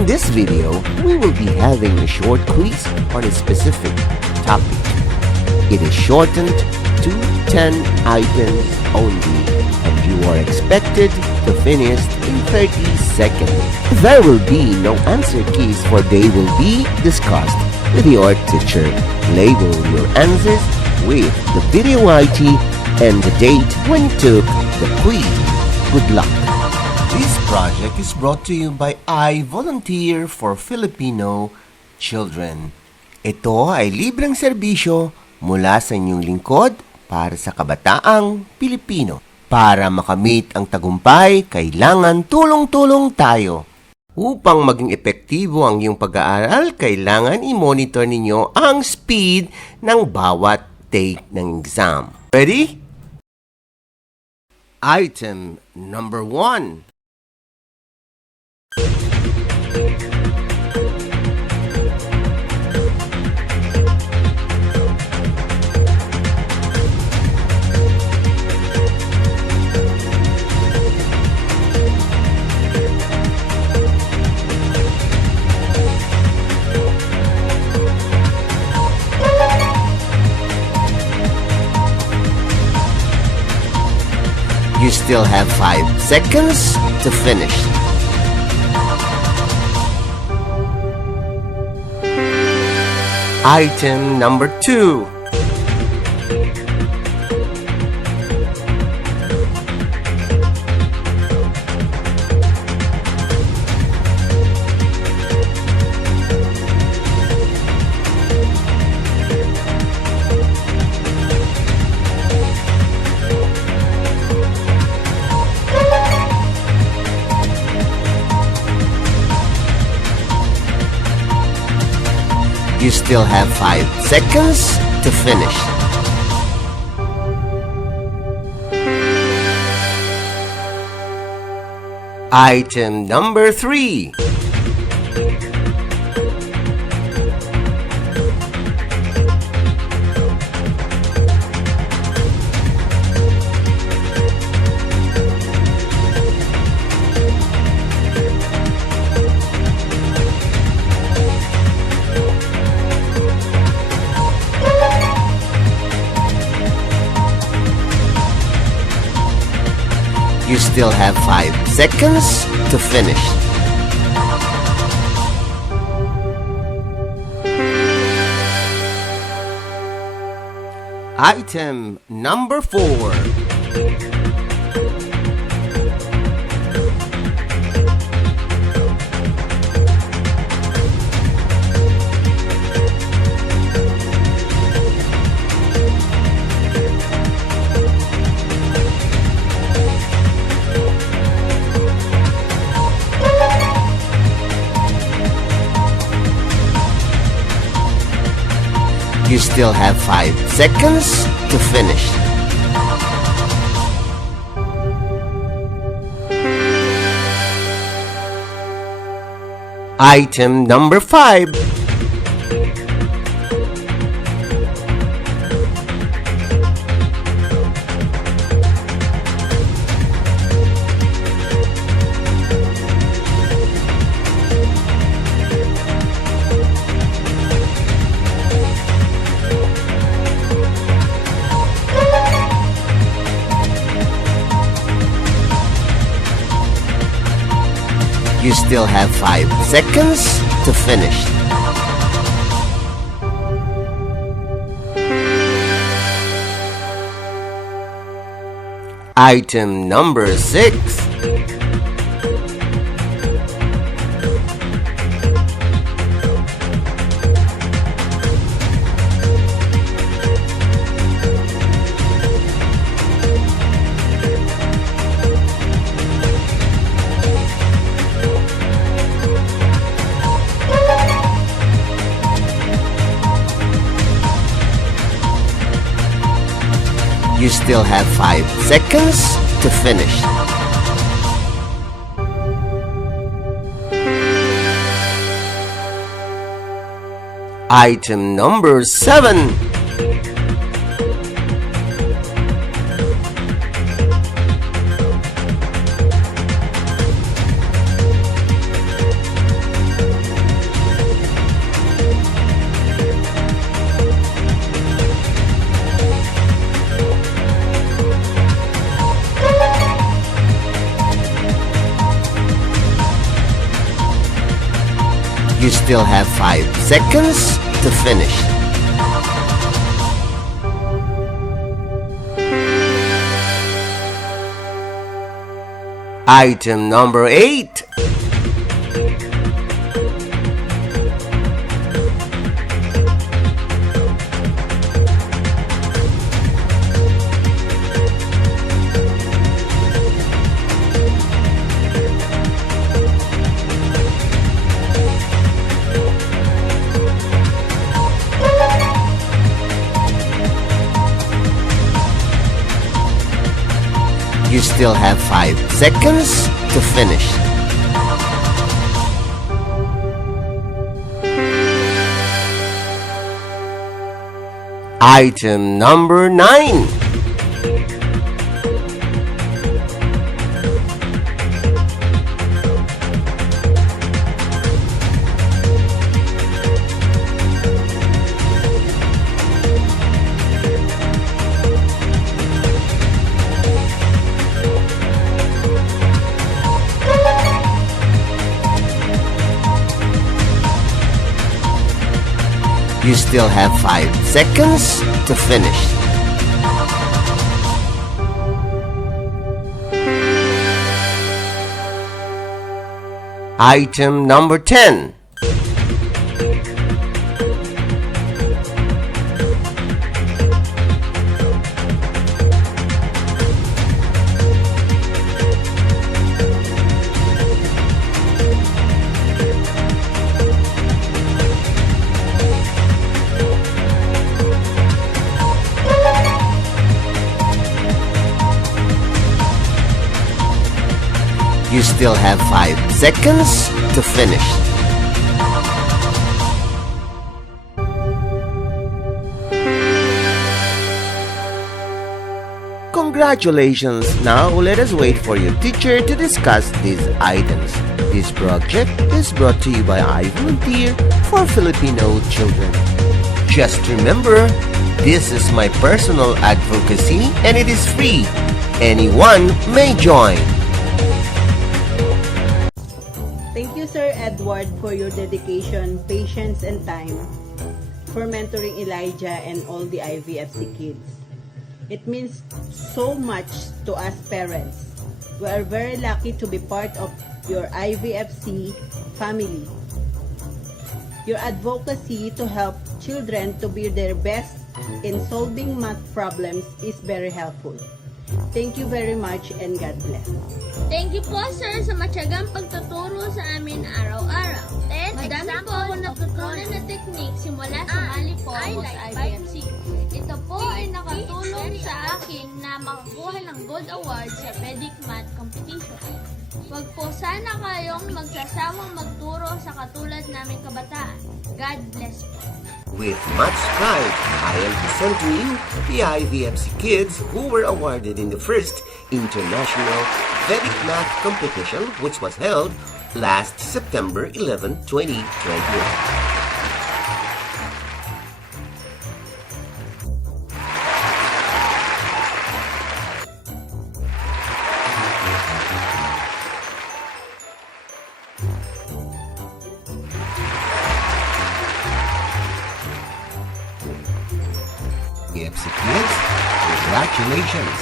In this video, we will be having a short quiz on a specific topic. It is shortened to 10 items only, and you are expected to finish in 30 seconds. There will be no answer keys, for they will be discussed with your teacher. Label your answers with the video ID and the date when you took the quiz. Good luck! This project is brought to you by I Volunteer for Filipino Children. Ito ay libreng serbisyo mula sa inyong lingkod para sa kabataang Pilipino. Para makamit ang tagumpay, kailangan tulong-tulong tayo. Upang maging epektibo ang iyong pag-aaral, kailangan i-monitor ninyo ang speed ng bawat take ng exam. Ready? Item number 1. You still have 5 seconds to finish. Item number 2. You still have 5 seconds to finish. Item number 3. You still have 5 seconds to finish. Item number 4. You still have 5 seconds to finish. Item number 5. You still have 5 seconds to finish. Item number 6. You still have 5 seconds to finish. Item number 7. You still have 5 seconds to finish. Item number 8. You still have 5 seconds to finish. Item number 9. You still have 5 seconds to finish. Item number 10. You still have 5 seconds to finish. Congratulations! Now let us wait for your teacher to discuss these items. This project is brought to you by I Volunteer for Filipino Children. Just remember, this is my personal advocacy and it is free. Anyone may join. Thank you, Sir Edward, for your dedication, patience, and time for mentoring Elijah and all the IVFC kids. It means so much to us parents. We are very lucky to be part of your IVFC family. Your advocacy to help children to be their best in solving math problems is very helpful. Thank you very much and God bless. Thank you po, sir, sa matyagang pagtuturo sa amin araw-araw. Madami po ako natutunan na technique simula sa mali po ako sa IVFC. Ito po ay nakatulong sa akin na makakuha ng gold award sa Vedic Math Competition. Huwag po sana kayong magsasawang magturo sa katulad naming kabataan. God bless po. With much pride, I am presenting you the IVFC kids who were awarded in the first International Vedic Math Competition, which was held last September 11, 2021. IVFC kids, congratulations!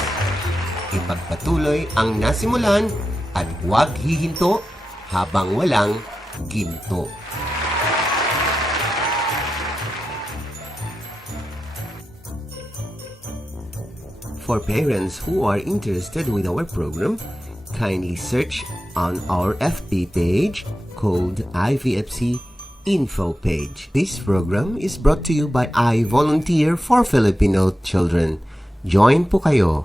Ipagpatuloy ang nasimulan at huwag hihinto habang walang ginto. For parents who are interested with our program, kindly search on our FB page called IVFC Info page. This program is brought to you by I Volunteer for Filipino Children. Join po kayo.